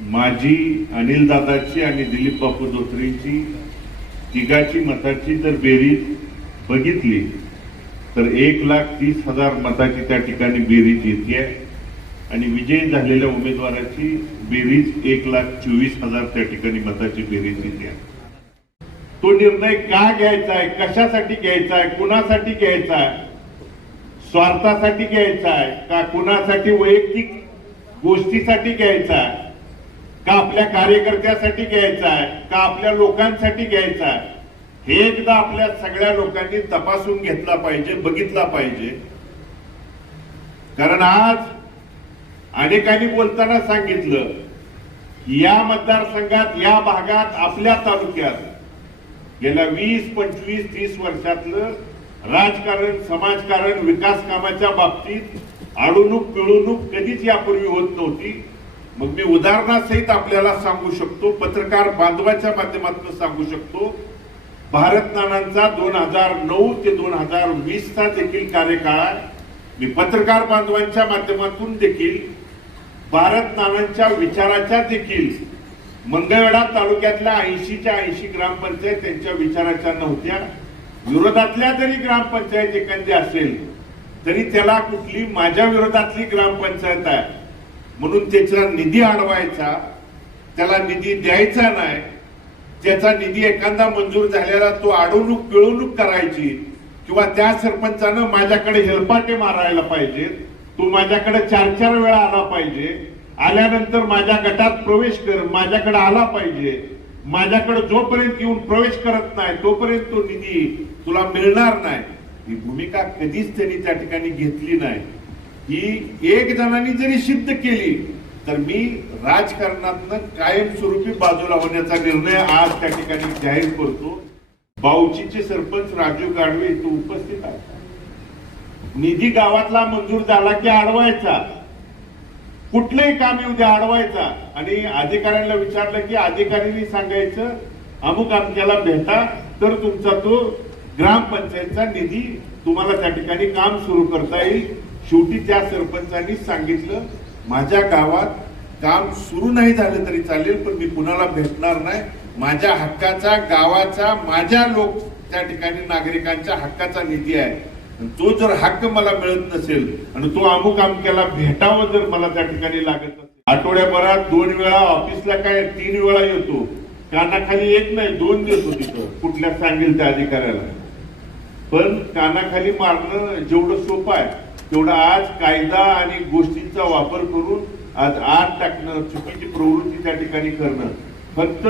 माझी, अनिल दादाची आणि दिलीप बापू धोत्रेंची तिघाची मताची जर बेरीज बघितली तर 1,30,000 मताची त्या ठिकाणी बेरीज येते आणि विजयी झालेल्या उमेदवाराची बेरीज 1,24,000 त्या ठिकाणी मताची बेरीज येते. तो निर्णय का घ्यायचा आहे, कशासाठी घ्यायचा आहे, कुणासाठी घ्यायचा आहे, स्वार्थासाठी घ्यायचा आहे का कुणासाठी वैयक्तिक गोष्टीसाठी घ्यायचा आहे का आपल्या कार्यकर्त्यासाठी घ्यायचा आहे का आपल्या लोकांसाठी घ्यायचा आहे, हे एकदा आपल्या सगळ्या लोकांनी तपासून घेतला पाहिजे, बघितला पाहिजे. कारण आज अनेकांनी बोलताना सांगितलं की या मतदारसंघात, या भागात, आपल्या तालुक्यात गेल्या 20, 25, 30 वर्षातलं राजकारण, समाजकारण, विकास कामाच्या बाबतीत अडवणूक पिळवणूक कधीच यापूर्वी होत नव्हती. मग मी उदाहरणासहित आपल्याला सांगू शकतो, पत्रकार बांधवाच्या माध्यमातून सांगू शकतो. भारत नानांचा 2009 ते 2020चा देखील कार्यकाळ आहे. मी पत्रकार बांधवांच्या माध्यमातून देखील भारत नानांच्या विचाराच्या देखील मंगळवेढा तालुक्यातल्या 80च्या 80 ग्रामपंचायत त्यांच्या विचाराच्या नव्हत्या. विरोधातल्या जरी ग्रामपंचायत एखादी असेल तरी त्याला कुठली माझ्या विरोधातली ग्रामपंचायत आहे म्हणून त्याचा निधी अडवायचा, त्याला निधी द्यायचा नाही, त्याचा निधी एखादा मंजूर झालेला तो अडवणूक पिळवणूक करायची किंवा त्या सरपंचानं माझ्याकडे हेलपाटे मारायला पाहिजे, तो माझ्याकडे 4-4 वेळा आला पाहिजे, आल्यानंतर माझ्या गटात प्रवेश कर, माझ्याकडे आला पाहिजे, माझ्याकडे जोपर्यंत येऊन प्रवेश करत नाही तोपर्यंत तो निधी तुला मिळणार नाही, ही भूमिका कधीच त्यांनी त्या ठिकाणी घेतली नाही. ही एक जणांनी जरी सिद्ध केली तर मी राजकारणातनं कायमस्वरूपी बाजूला होण्याचा निर्णय आज त्या ठिकाणी जाहीर करतो. बावचीचे सरपंच राजू गाडवे इथे उपस्थित आहे. निधी गावातला मंजूर झाला की अडवायचा, कुठलंही काम येऊ द्या अडवायचा आणि अधिकाऱ्यांना विचारलं की अधिकाऱ्यांनी सांगायचं अमुक अमक्याला भेटा तर तुमचा तो ग्रामपंचायतचा निधी तुम्हाला त्या ठिकाणी काम सुरू करता येईल. शेवटी त्या सरपंचांनी सांगितलं माझ्या गावात काम सुरू नाही झालं तरी चालेल पण मी कुणाला भेटणार नाही, माझ्या हक्काचा, गावाचा, माझ्या लोक त्या ठिकाणी नागरिकांच्या हक्काचा निधी आहे, तो जर हक्क मला मिळत नसेल आणि तो अमुक अमक्याला भेटावं जर मला त्या ठिकाणी लागत असेल, आठवड्याभरात 2 वेळा ऑफिसला काय 3 वेळा येतो, कानाखाली 1 नाही 2 देतो तिथं कुठल्या सांगेल त्या अधिकाऱ्याला. पण कानाखाली मारणं जेवढं सोपं आहे तेवढं आज कायदा आणि गोष्टींचा वापर करून आज आत टाकणं, चुकीची प्रवृत्ती त्या ठिकाणी करणं, फक्त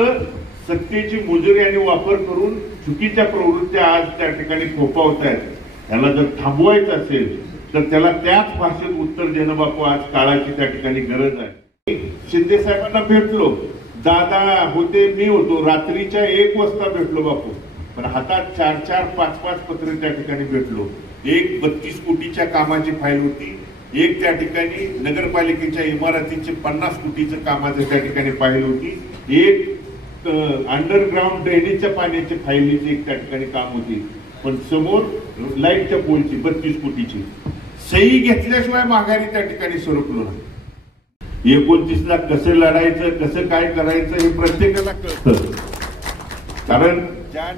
सत्तेची मुजोरी आणि वापर करून चुकीच्या प्रवृत्त्या आज त्या ठिकाणी फोफावत आहेत. त्याला जर थांबवायचं असेल तर त्याला त्याच भाषेत उत्तर देणं बापू आज काळाची त्या ठिकाणी गरज आहे. शिंदे साहेबांना भेटलो, दादा होते, मी होतो, रात्रीच्या 1 वाजता भेटलो बापू, पण हातात 4-4, 5-5 पत्र त्या ठिकाणी भेटलो. एक 32 कोटीच्या कामाची फाईल होती, एक त्या ठिकाणी नगरपालिकेच्या इमारतीचे 50 कोटीचं कामाचं त्या ठिकाणी फाईल होती, एक अंडरग्राऊंड ड्रेनेजच्या पाण्याच्या फाईलीची एक त्या ठिकाणी काम होती, पण समोर लाईटच्या पोलची 32 कोटीची सही घेतल्याशिवाय माघारी त्या ठिकाणी सरकलो नाही. 29ला कसं लढायचं, कसं काय करायचं हे प्रत्येकाला कळतं. कारण ज्या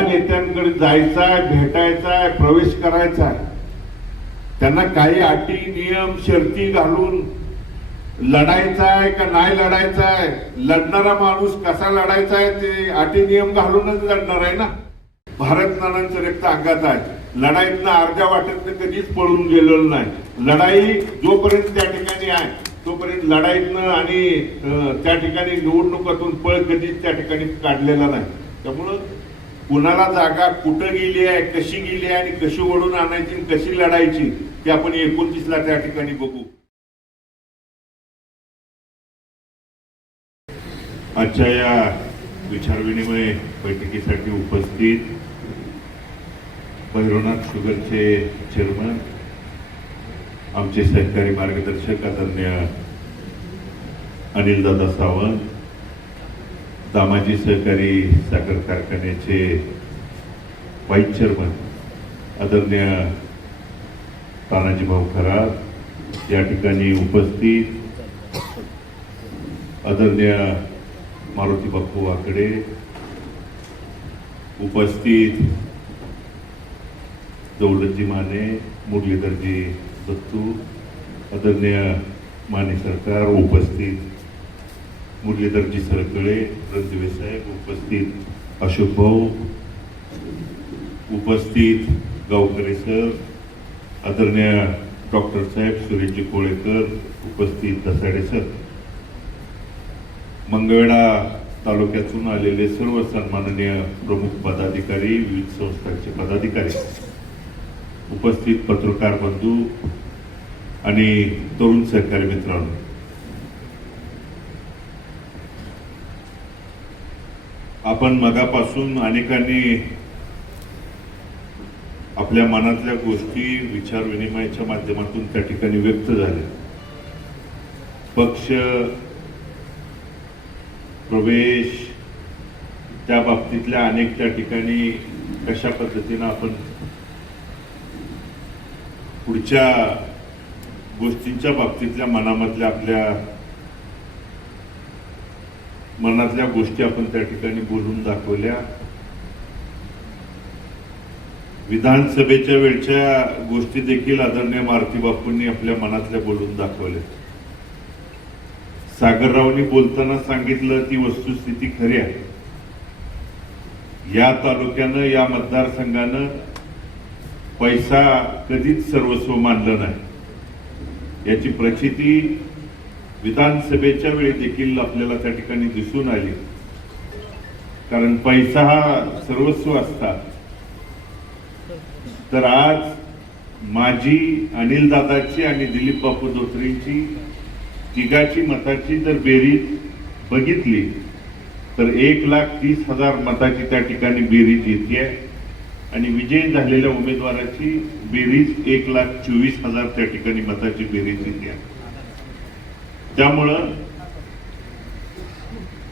नेत्यांकडे जायचंय, भेटायचंय, प्रवेश करायचा त्यांना काही अटी नियम शर्ती घालून लढायचाय का नाही लढायचाय, लढणारा माणूस कसा लढायचाय ते अटी नियम घालूनच लढणार आहे ना. भारत नानांचं रक्त अंगात आहे, लढाईतनं अर्ध्या वाटेतनं कधीच पळून गेलेलं नाही. लढाई जोपर्यंत त्या ठिकाणी आहे तोपर्यंत लढाईतनं आणि त्या ठिकाणी निवडणुकातून पळ कधीच त्या ठिकाणी काढलेला नाही. त्यामुळं कुणाला जागा कुठं गेली आहे, कशी गेली आहे आणि कशी ओढून आणायची, कशी लढायची ते आपण 29ला त्या ठिकाणी बघू. आजच्या या विचारविनिमय बैठकीसाठी उपस्थित भैरवनाथ शुगरचे चेअरमन, आमचे सहकारी मार्गदर्शक आदरणीय अनिल दादा सावंत, दामाजी सहकारी साखर कारखान्याचे व्हाईस चेअरमन आदरणीय तानाजी भाऊ खरात, या ठिकाणी उपस्थित आदरणीय मारुती बापू वाकडे, उपस्थित दौलतजी माने, मुरलीधरजी दत्तू, आदरणीय माने सरकार, उपस्थित मुरलीधरजी सरकळे, रणदिवे साहेब, उपस्थित अशोक भाऊ, उपस्थित गावकरे सर, आदरणीय डॉक्टर साहेब सुरेशजी कोळेकर, उपस्थित दसाडे सर, मंगळवेढा तालुक्यातून आलेले सर्व सन्माननीय प्रमुख पदाधिकारी, विविध संस्थांचे पदाधिकारी, उपस्थित पत्रकार बंधू आणि तरुण सहकारी मित्रांनो, आपण मगापासून अनेकांनी आपल्या मनातल्या गोष्टी विचार विनिमयाच्या माध्यमातून त्या ठिकाणी व्यक्त झाल्या. पक्ष प्रवेश त्या बाबतीतल्या अनेक त्या ठिकाणी कशा पद्धतीनं आपण पुढच्या गोष्टींच्या बाबतीतल्या मनामधल्या आपल्या मनातल्या गोष्टी आपण त्या ठिकाणी बोलून दाखवल्या. विधानसभेच्या वेळच्या गोष्टी देखील आदरणीय मारुती बापूंनी आपल्या मनातल्या बोलून दाखवल्या. सागररावनी बोलताना सांगितलं ती वस्तुस्थिती खरी आहे. या तालुक्यानं, या मतदारसंघानं पैसा कधीच सर्वस्व मानलं नाही. याची प्रचिती विधानसभेच्या वेळी देखील आपल्याला त्या ठिकाणी दिसून आली. कारण पैसा हा सर्वस्व असता. तर आज माझी, अनिल दादाची आणि दिलीप बापू धोत्रेंची तिघाची मताची जर बेरीज बघितली तर 1,30,000 मताची त्या ठिकाणी बेरीज येते आणि विजयी झालेल्या उमेदवाराची बेरीज 1,24,000 त्या ठिकाणी मताची बेरीज येते. त्यामुळं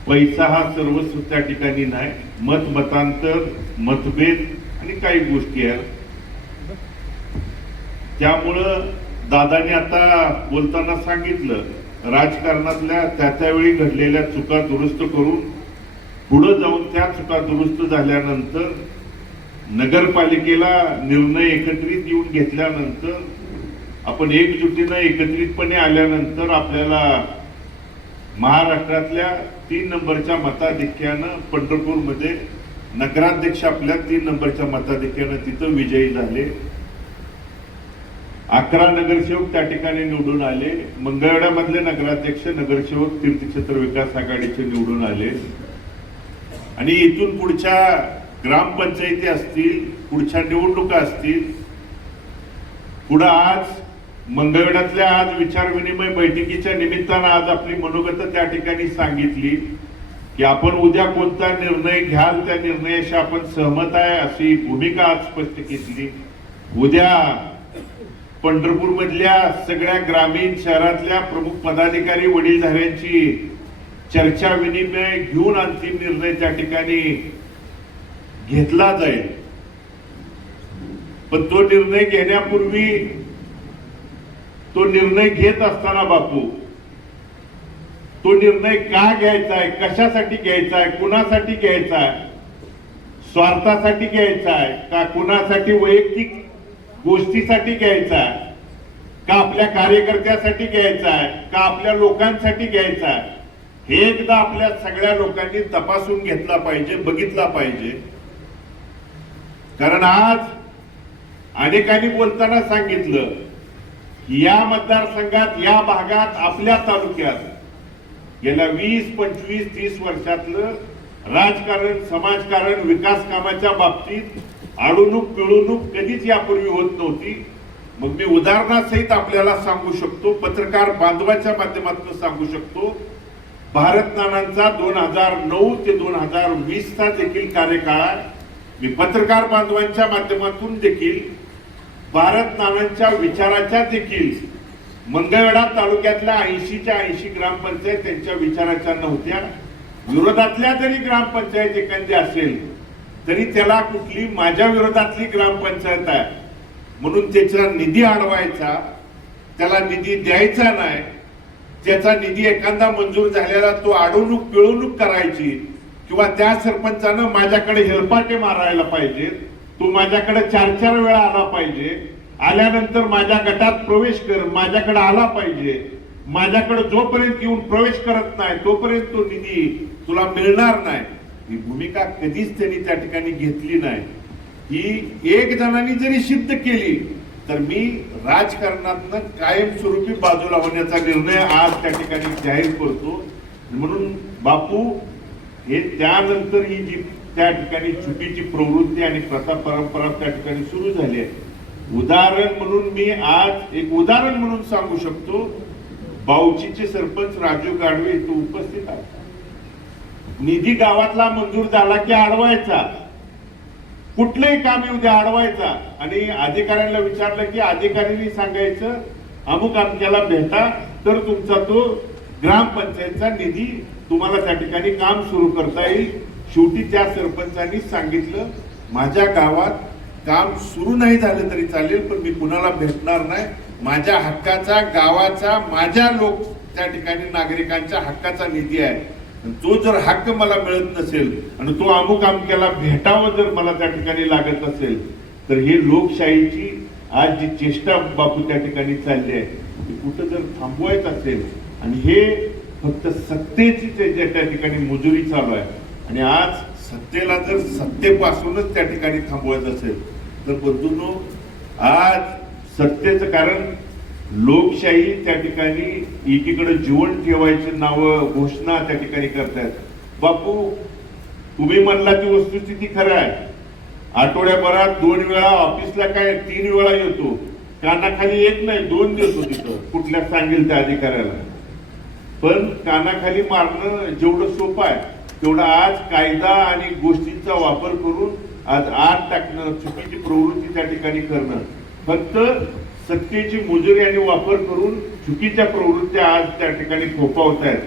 पैसा हा सर्वस्व त्या ठिकाणी नाही. मतांतर, मतभेद आणि काही गोष्टी आहेत. त्यामुळं दादाने आता बोलताना सांगितलं राजकारणातल्या त्यावेळी घडलेल्या चुका दुरुस्त करून पुढे जाऊन त्या चुका दुरुस्त झाल्यानंतर नगरपालिकेला निर्णय एकत्रित येऊन घेतल्यानंतर आपण एकजुटीनं एकत्रितपणे आल्यानंतर आपल्याला महाराष्ट्रातल्या 3 नंबरच्या मताधिक्यानं पंढरपूरमध्ये नगराध्यक्ष आपल्या 3 नंबरच्या मताधिक्यानं तिथं विजयी झाले. 11 नगरसेवक त्या ठिकाणी निवडून आले. मंगळवेढ्यामधले नगराध्यक्ष नगरसेवक तीर्थक्षेत्र विकास आघाडीचे निवडून आले. आणि इथून पुढच्या ग्रामपंचायती असतील, पुढच्या निवडणुका असतील, पुढे आज मंगळवेढ्यातल्या आज विचार विनिमय बैठकीच्या निमित्तानं आज आपली मनोगत त्या ठिकाणी सांगितली की आपण उद्या कोणता निर्णय घ्याल त्या निर्णयाशी आपण सहमत आहे अशी भूमिका आज स्पष्ट केली. उद्या पंढरपूर मधल्या सगळ्या ग्रामीण शहरातल्या प्रमुख पदाधिकारी वडीलधाऱ्यांची चर्चा विनिमय घेऊन अंतिम निर्णय त्या ठिकाणी घेतला जाईल. पण तो निर्णय घेण्यापूर्वी, तो निर्णय घेत असताना बापू, तो निर्णय का घ्यायचा आहे, कशासाठी घ्यायचा आहे, कुणासाठी घ्यायचा आहे, स्वार्थासाठी घ्यायचा आहे का कुणासाठी वैयक्तिक गोष्टीसाठी घ्यायचा आहे का आपल्या कार्यकर्त्यासाठी घ्यायचा आहे का आपल्या लोकांसाठी घ्यायचा आहे, हे एकदा आपल्या सगळ्या लोकांनी तपासून घेतला पाहिजे, बघितला पाहिजे. कारण आज अनेकांनी बोलताना सांगितलं की या मतदारसंघात, या भागात, आपल्या तालुक्यात गेल्या 20, 25, 30 वर्षातलं राजकारण, समाजकारण, विकास कामाच्या बाबतीत अडवणूक पिळवणूक कधीच यापूर्वी होत नव्हती. मग मी उदाहरणासहित आपल्याला सांगू शकतो, पत्रकार बांधवाच्या माध्यमातून सांगू शकतो. भारत नानांचा 2009 ते 2020 चा देखील कार्यकाळ मी पत्रकार बांधवांच्या माध्यमातून देखील भारत नानांच्या विचाराच्या देखील मंगळवेढा तालुक्यातल्या 80च्या 80 ग्रामपंचायत त्यांच्या विचाराच्या नव्हत्या. विरोधातल्या जरी ग्रामपंचायत एखादी असेल तरी त्याला कुठली माझ्या विरोधातली ग्रामपंचायत आहे म्हणून त्याचा निधी अडवायचा, त्याला निधी द्यायचा नाही, त्याचा निधी एखादा मंजूर झालेला तो अडवणूक पिळवणूक करायची, किंवा त्या सरपंचानं माझ्याकडे हेलपाटे मारायला पाहिजे, तो माझ्याकडे 4-4 वेळा आला पाहिजे, आल्यानंतर माझ्या गटात प्रवेश कर, माझ्याकडे आला पाहिजे, माझ्याकडे जोपर्यंत येऊन प्रवेश करत नाही तोपर्यंत तो निधी तुला मिळणार नाही, ही भूमिका कधीच त्यांनी त्या ठिकाणी घेतली नाही. ही एक जणांनी जरी सिद्ध केली तर मी राजकारणातनं कायमस्वरूपी बाजूला होण्याचा निर्णय आज त्या ठिकाणी जाहीर करतो. म्हणून बापू हे त्यानंतर ही जी त्या ठिकाणी चुकीची प्रवृत्ती आणि प्रथा परंपरा त्या ठिकाणी सुरू झाली आहे. उदाहरण म्हणून मी आज एक उदाहरण म्हणून सांगू शकतो, बावचीचे सरपंच राजू गाडवे इथे उपस्थित आहेत. निधी गावातला मंजूर झाला की अडवायचा, कुठलंही काम येऊ द्या अडवायचा, आणि अधिकाऱ्यांना विचारलं की अधिकाऱ्यांनी सांगायचं अमुक अमक्याला भेटा तर तुमचा तो ग्रामपंचायतचा निधी तुम्हाला त्या ठिकाणी काम सुरू करता येईल. शेवटी त्या सरपंचांनी सांगितलं माझ्या गावात काम सुरू नाही झालं तरी चालेल, पण मी कुणाला भेटणार नाही, माझ्या हक्काचा गावाचा माझ्या लोक त्या ठिकाणी नागरिकांच्या हक्काचा निधी आहे, तो जर हक्क मला मिळत नसेल आणि तो अमुक अमक्याला भेटावं जर मला त्या ठिकाणी लागत असेल तर हे लोकशाहीची आज जी चेष्टा बापू त्या ठिकाणी चालली आहे ती कुठं जर थांबवायचं असेल, आणि हे फक्त सत्तेची त्या ठिकाणी मुजुरी चालू आहे, आणि आज सत्तेला जर सत्तेपासूनच त्या ठिकाणी थांबवायचं असेल तर बंधूंनो आज सत्तेचं कारण लोकशाही त्या ठिकाणी एकीकडे जीवन ठेवायची नावं घोषणा त्या ठिकाणी करतायत. बापू तुम्ही म्हणला ती वस्तुस्थिती खरं आहे, आठवड्याभरात 2 वेळा ऑफिसला काय 3 वेळा येतो, कानाखाली 1 नाही 2 देतो तिथं कुठल्या सांगेल त्या अधिकाऱ्याला. पण कानाखाली मारणं जेवढं सोपं आहे तेवढं आज कायदा आणि गोष्टींचा वापर करून आज आत टाकणं, चुकीची प्रवृत्ती त्या ठिकाणी करणं, फक्त सत्तेची मुजोरी आणि वापर करून चुकीच्या प्रवृत्त्या आज त्या ठिकाणी फोफावत आहेत.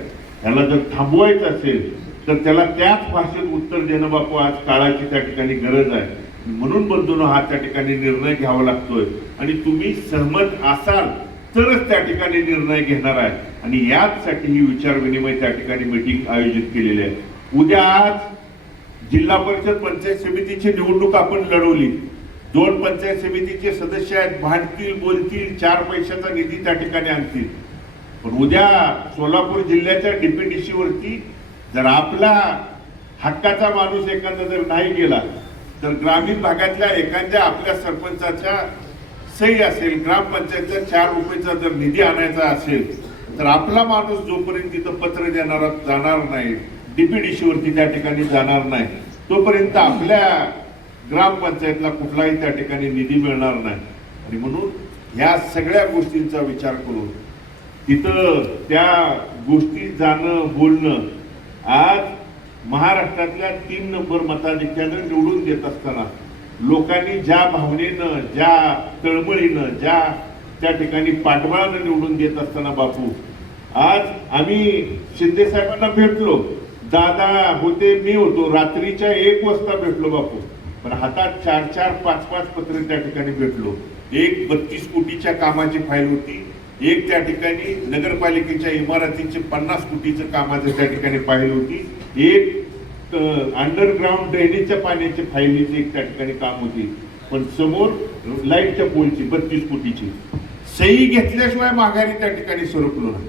ह्याला जर थांबवायचं असेल तर त्याला त्याच भाषेत उत्तर देणं बापू आज काळाची त्या ठिकाणी गरज आहे. म्हणून बंधूंनो हा त्या ठिकाणी निर्णय घ्यावा लागतोय, आणि तुम्ही सहमत असाल तरच त्या ठिकाणी निर्णय घेणार आहे, आणि याचसाठी ही विचार विनिमय त्या ठिकाणी मीटिंग आयोजित केलेली आहे. उद्या आज जिल्हा परिषद पंचायत समितीची निवडणूक आपण लढवली, 2 पंचायत समितीचे सदस्य आहेत, भांडतील बोलतील 4 पैशाचा निधी त्या ठिकाणी आणतील, पण उद्या सोलापूर जिल्ह्याच्या डीपीडीसी वरती जर आपला हक्काचा माणूस एखादा जर नाही गेला तर ग्रामीण भागातल्या एखाद्या आपल्या सरपंचाच्या सही असेल, ग्रामपंचायतचा 4 रुपयाचा जर निधी आणायचा असेल तर आपला माणूस जोपर्यंत तिथं पत्र देणारा जाणार नाही, डीपीडीसी वरती त्या ठिकाणी जाणार नाही, तोपर्यंत आपल्या ग्रामपंचायतला कुठलाही त्या ठिकाणी निधी मिळणार नाही. आणि म्हणून ह्या सगळ्या गोष्टींचा विचार करून तिथं त्या गोष्टी जाणं बोलणं, आज महाराष्ट्रातल्या 3 नंबर मताधिक्यानं निवडून देत असताना लोकांनी ज्या भावनेनं, ज्या तळमळीनं, ज्या त्या ठिकाणी पाठबळानं निवडून देत असताना बापू आज आम्ही शिंदे साहेबांना भेटलो, दादा होते, मी होतो, रात्रीच्या 1 वाजता भेटलो बापू, पण हातात 4-4, 5-5 पत्र त्या ठिकाणी भेटलो. एक 32 कोटीच्या कामाची फाईल होती, एक त्या ठिकाणी नगरपालिकेच्या इमारतीचे 50 कोटीचं कामाचं त्या ठिकाणी फाईल होती, एक अंडरग्राऊंड ड्रेनेजच्या पाण्याच्या फाईलीची एक त्या ठिकाणी काम होती, पण समोर लाईटच्या पोलची 32 कोटीची सही घेतल्याशिवाय माघारी त्या ठिकाणी सरकलो नाही.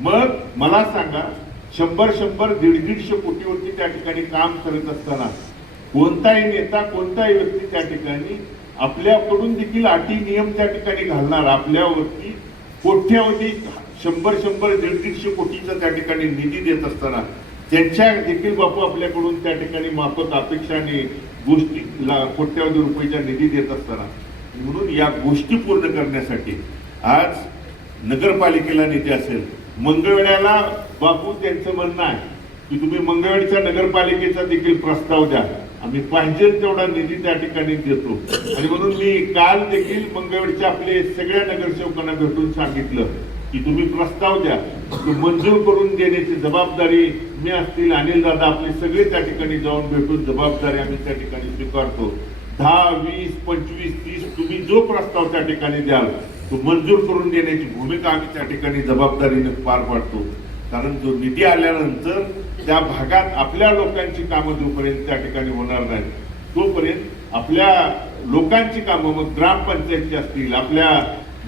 मग मला सांगा 100-100, 150-150 कोटीवरती त्या ठिकाणी काम करत असताना कोणताही नेता, कोणताही व्यक्ती त्या ठिकाणी आपल्याकडून देखील अटी नियम त्या ठिकाणी घालणार, आपल्यावरती कोट्यावधी 100-100, 150-150 कोटीचा त्या ठिकाणी निधी देत असताना त्यांच्या देखील बापू आपल्याकडून त्या ठिकाणी माफक अपेक्षाने गोष्टी कोट्यावधी रुपयाचा निधी देत असताना, म्हणून या गोष्टी पूर्ण करण्यासाठी आज नगरपालिकेला निधी असेल, मंगळवेढ्याला बापू त्यांचं म्हणणं आहे की तुम्ही मंगळवेढच्या नगरपालिकेचा देखील प्रस्ताव द्या, आम्ही पाहिजे तेवढा निधी त्या ठिकाणी देतो. आणि म्हणून मी काल देखील मंगळवेढच्या आपले सगळ्या नगरसेवकांना भेटून सांगितलं की तुम्ही प्रस्ताव द्या, तो मंजूर करून देण्याची जबाबदारी मी असतील, अनिल दादा आपले सगळे त्या ठिकाणी जाऊन भेटून जबाबदारी आम्ही त्या ठिकाणी स्वीकारतो. 10, 20, 25, 30 तुम्ही जो प्रस्ताव त्या ठिकाणी द्याल तो मंजूर करून देण्याची भूमिका आम्ही त्या ठिकाणी जबाबदारीने पार पाडतो. कारण जो निधी आल्यानंतर त्या भागात आपल्या लोकांची कामं जोपर्यंत त्या ठिकाणी होणार नाही तोपर्यंत आपल्या लोकांची कामं मग ग्रामपंचायतची असतील आपल्या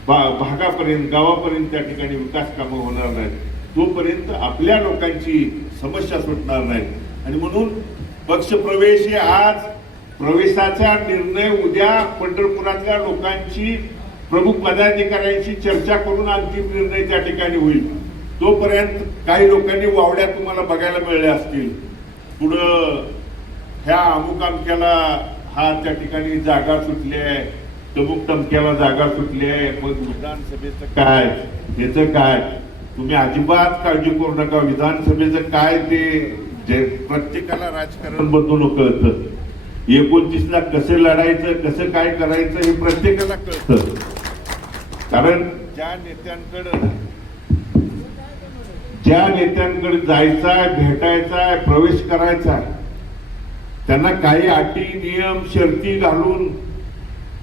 भागापर्यंत गावापर्यंत त्या ठिकाणी विकास कामं होणार नाहीत तोपर्यंत आपल्या लोकांची समस्या सुटणार नाही. आणि म्हणून पक्षप्रवेश हे आज प्रवेशाचा निर्णय उद्या पंढरपुरातल्या लोकांची प्रमुख पदाधिकाऱ्यांशी चर्चा करून अंतिम निर्णय त्या ठिकाणी होईल. तोपर्यंत काही लोकांनी वावड्या तुम्हाला बघायला मिळल्या असतील. पुढं ह्या अमुक अमक्याला हा त्या ठिकाणी जागा सुटली आहे, तमुक तमक्याला जागा सुटली आहे, मग विधानसभेचं काय याचं काय. तुम्ही अजिबात काळजी करू नका. विधानसभेचं काय ते जे प्रत्येकाला राजकारण बदलून कळतं. 29ला कसं लढायचं कसं काय करायचं हे प्रत्येकाला कळतं. कारण ज्या नेत्यांकडे जायचाय भेटायचाय प्रवेश करायचा त्यांना काही अटी नियम शर्ती घालून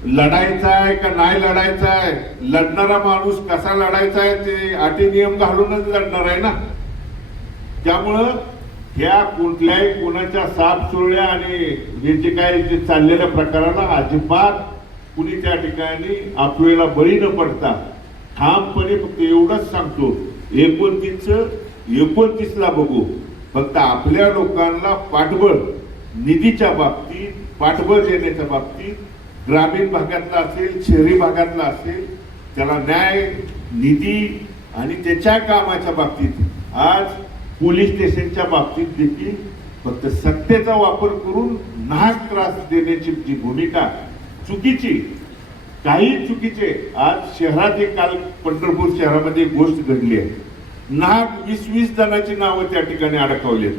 लढायचाय का नाही लढायचाय, लढणारा माणूस कसा लढायचाय ते अटी नियम घालूनच लढणार आहे ना. त्यामुळं ह्या कुठल्याही कोणाच्या साप सुरळ्या आणि हे जे काय जे चाललेल्या प्रकाराला अजिबात कुणी त्या ठिकाणी अफवेला बळी न पडता ठामपणे फक्त एवढंच सांगतो 29ला बघू. फक्त आपल्या लोकांना पाठबळ निधीच्या बाबतीत पाठबळ देण्याच्या बाबतीत ग्रामीण भागातला असेल शहरी भागातला असेल त्याला न्याय निधी आणि त्याच्या कामाच्या बाबतीत आज पोलीस स्टेशनच्या बाबतीत देखील फक्त सत्तेचा वापर करून नाहक त्रास देण्याची जी भूमिका चुकीची काही चुकीचे. आज शहरात एक काल पंढरपूर शहरामध्ये एक गोष्ट घडली आहे. नाहक 20 जणांची नावं त्या ठिकाणी अडकवलेत.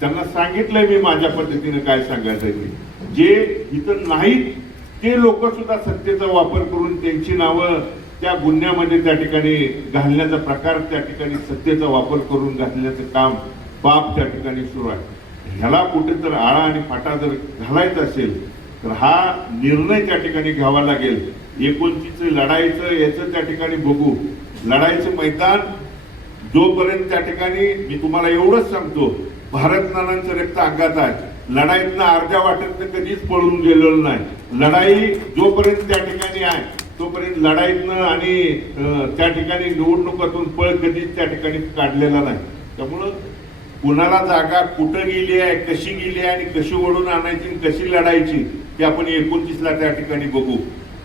त्यांना सांगितलंय मी माझ्या पद्धतीने काय सांगायचं ते जे इथं नाहीत ते लोक सुद्धा सत्तेचा वापर करून त्यांची नावं त्या गुन्ह्यामध्ये त्या ठिकाणी घालण्याचा प्रकार त्या ठिकाणी सत्तेचा वापर करून घालण्याचं काम पाप त्या ठिकाणी सुरू आहे. ह्याला कुठे तर आळा आणि फाटा जर घालायचा असेल तर हा निर्णय त्या ठिकाणी घ्यावा लागेल. 29 लढाईचं याचं त्या ठिकाणी बघू. लढाईचं मैदान जोपर्यंत त्या ठिकाणी मी तुम्हाला एवढंच सांगतो भारत नानांचं रक्त अंगात आहे. लढाईतनं अर्ध्या वाटेतनं कधीच पळून गेलेलं नाही. लढाई जोपर्यंत त्या ठिकाणी आहे तोपर्यंत लढाईतनं आणि त्या ठिकाणी निवडणुकातून पळ कधीच त्या ठिकाणी काढलेला नाही. त्यामुळं कुणाला जागा कुठं गेली आहे कशी गेली आहे आणि कशी ओढून आणायची आणि कशी लढायची ते आपण 29ला त्या ठिकाणी बघू.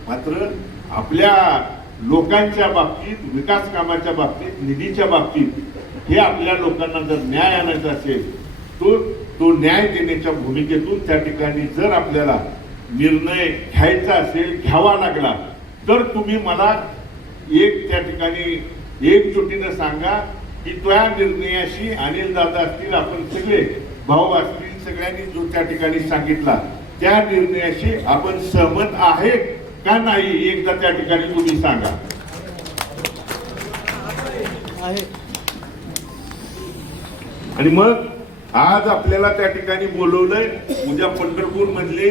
मात्र आपल्या लोकांच्या बाबतीत विकास कामाच्या बाबतीत निधीच्या बाबतीत हे आपल्या लोकांना जर न्याय आणायचा असेल तो न्याय देण्याच्या भूमिकेतून त्या ठिकाणी जर आपल्याला निर्णय घ्यायचा असेल घ्यावा लागला तर तुम्ही मला एक त्या ठिकाणी एकजुटीनं सांगा की त्या निर्णयाशी अनिल दादा असतील आपण सगळे भाऊ असतील सगळ्यांनी जो त्या ठिकाणी सांगितला त्या निर्णयाशी आपण सहमत आहे का नाही एकदा त्या ठिकाणी तुम्ही सांगा. आणि मग आज आपल्याला त्या ठिकाणी बोलवलंय. उद्या पंढरपूर मधले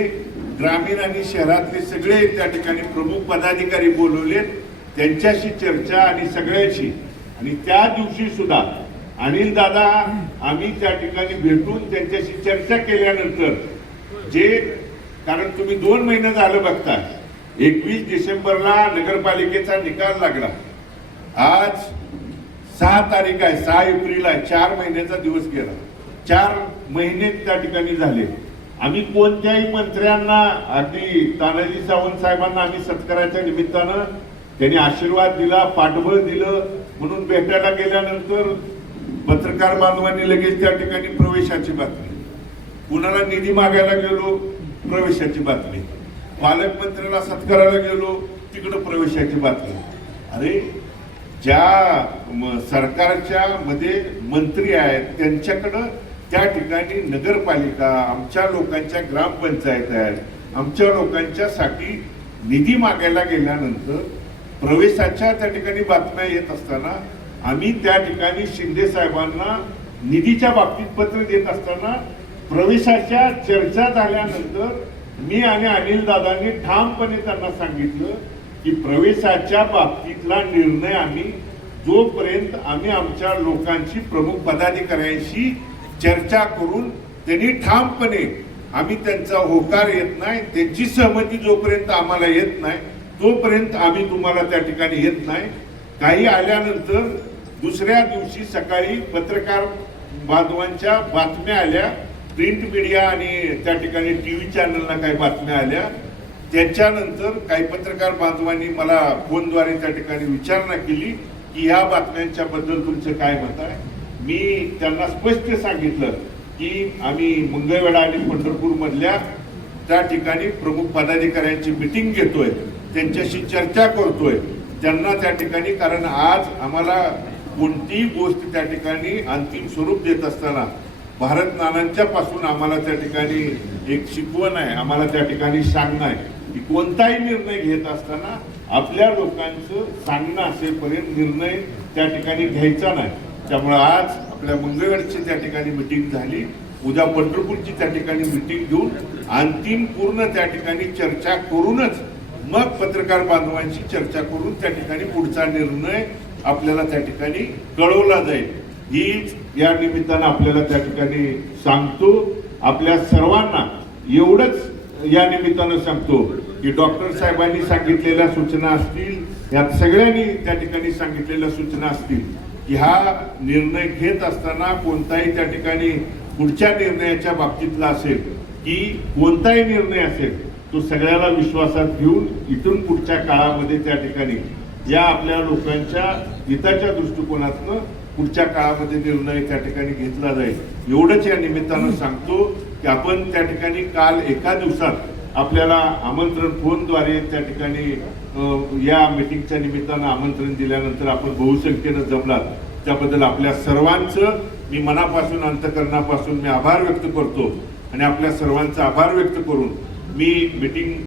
ग्रामीण आणि शहरातले सगळे त्या ठिकाणी प्रमुख पदाधिकारी बोलवलेत. त्यांच्याशी चर्चा आणि सगळ्याशी आणि त्या दिवशी सुद्धा अनिल दादा आम्ही त्या ठिकाणी भेटून त्यांच्याशी चर्चा केल्यानंतर जे कारण तुम्ही 2 महिने झालं बघताय 21 डिसेंबरला नगरपालिकेचा निकाल लागला. आज 6 तारीख आहे 6 एप्रिल आहे 4 महिन्याचा दिवस गेला. 4 महिने त्या ठिकाणी झाले. आम्ही कोणत्याही मंत्र्यांना अगदी तानाजी सावंत साहेबांना आम्ही सत्काराच्या निमित्तानं त्यांनी आशीर्वाद दिला पाठबळ दिलं म्हणून भेटायला गेल्यानंतर पत्रकार बांधवांनी लगेच त्या ठिकाणी प्रवेशाची बातमी, कुणाला निधी मागायला गेलो प्रवेशाची बातमी, पालकमंत्र्याला सत्काराला गेलो तिकडं प्रवेशाची बातमी. अरे ज्या सरकारच्या मध्ये मंत्री आहेत त्यांच्याकडं त्या ठिकाणी नगरपालिका आमच्या लोकांच्या ग्रामपंचायत आहेत आमच्या लोकांच्यासाठी निधी मागायला गेल्यानंतर प्रवेशाच्या त्या ठिकाणी बातम्या येत असताना आम्ही त्या ठिकाणी शिंदे साहेबांना निधीच्या बाबतीत पत्र देत असताना प्रवेशाच्या चर्चा झाल्यानंतर मी आणि अनिल दादांनी ठामपणे त्यांना सांगितलं की प्रवेशाच्या बाबतीतला निर्णय आम्ही जोपर्यंत आम्ही आमच्या लोकांची प्रमुख पदाधिकाऱ्यांशी चर्चा करून त्यांनी ठामपणे आम्ही त्यांचा होकार येत नाही, त्यांची सहमती जोपर्यंत आम्हाला येत नाही तोपर्यंत आम्ही तुम्हाला त्या ठिकाणी येत नाही. काही आल्यानंतर दुसऱ्या दिवशी सकाळी पत्रकार बांधवांच्या बातम्या आल्या, प्रिंट मीडिया आणि त्या ठिकाणी टीव्ही चॅनलला काही बातम्या आल्या. त्याच्यानंतर काही पत्रकार बांधवांनी मला फोनद्वारे त्या ठिकाणी विचारणा केली की ह्या बातम्यांच्या बद्दल तुमचं काय मत आहे. मी त्यांना स्पष्ट सांगितलं की आम्ही मंगळवेढा आणि पंढरपूर मधल्या त्या ठिकाणी प्रमुख पदाधिकाऱ्यांची मिटिंग घेतोय, त्यांच्याशी चर्चा करतोय त्यांना त्या ठिकाणी, कारण आज आम्हाला कोणतीही गोष्ट त्या ठिकाणी अंतिम स्वरूप देत असताना भारत नानांच्या पासून आम्हाला त्या ठिकाणी एक शिकवण आहे, आम्हाला त्या ठिकाणी सांगणं आहे की कोणताही निर्णय घेत असताना आपल्या लोकांचं सांगणं असेपर्यंत निर्णय त्या ठिकाणी घ्यायचा नाही. त्यामुळे आज आपल्या मंगळवेढची त्या ठिकाणी मिटिंग झाली, उद्या पंढरपूरची त्या ठिकाणी मिटिंग घेऊन अंतिम पूर्ण त्या ठिकाणी चर्चा करूनच मग पत्रकार बांधवांशी चर्चा करून त्या ठिकाणी पुढचा निर्णय आपल्याला त्या ठिकाणी कळवला जाईल. हीच या निमित्तानं आपल्याला त्या ठिकाणी सांगतो. आपल्या सर्वांना एवढंच या निमित्तानं सांगतो की डॉक्टर साहेबांनी सांगितलेल्या सूचना असतील, यात सगळ्यांनी त्या ठिकाणी सांगितलेल्या सूचना असतील की हा निर्णय घेत असताना कोणताही त्या ठिकाणी पुढच्या निर्णयाच्या बाबतीतला असेल की कोणताही निर्णय असेल तो सगळ्याला विश्वासात घेऊन इथून पुढच्या काळामध्ये त्या ठिकाणी या आपल्या लोकांच्या हिताच्या दृष्टिकोनातनं पुढच्या काळामध्ये निर्णय त्या ठिकाणी घेतला जाईल. एवढंच या निमित्तानं सांगतो की आपण त्या ठिकाणी काल एका दिवसात आपल्याला आमंत्रण फोनद्वारे त्या ठिकाणी या मीटिंगच्या निमित्तानं आमंत्रण दिल्यानंतर आपण बहुसंख्येनं जमलात त्याबद्दल आपल्या सर्वांचं मी मनापासून अंतकरणापासून मी आभार व्यक्त करतो आणि आपल्या सर्वांचा आभार व्यक्त करून मी मीटिंग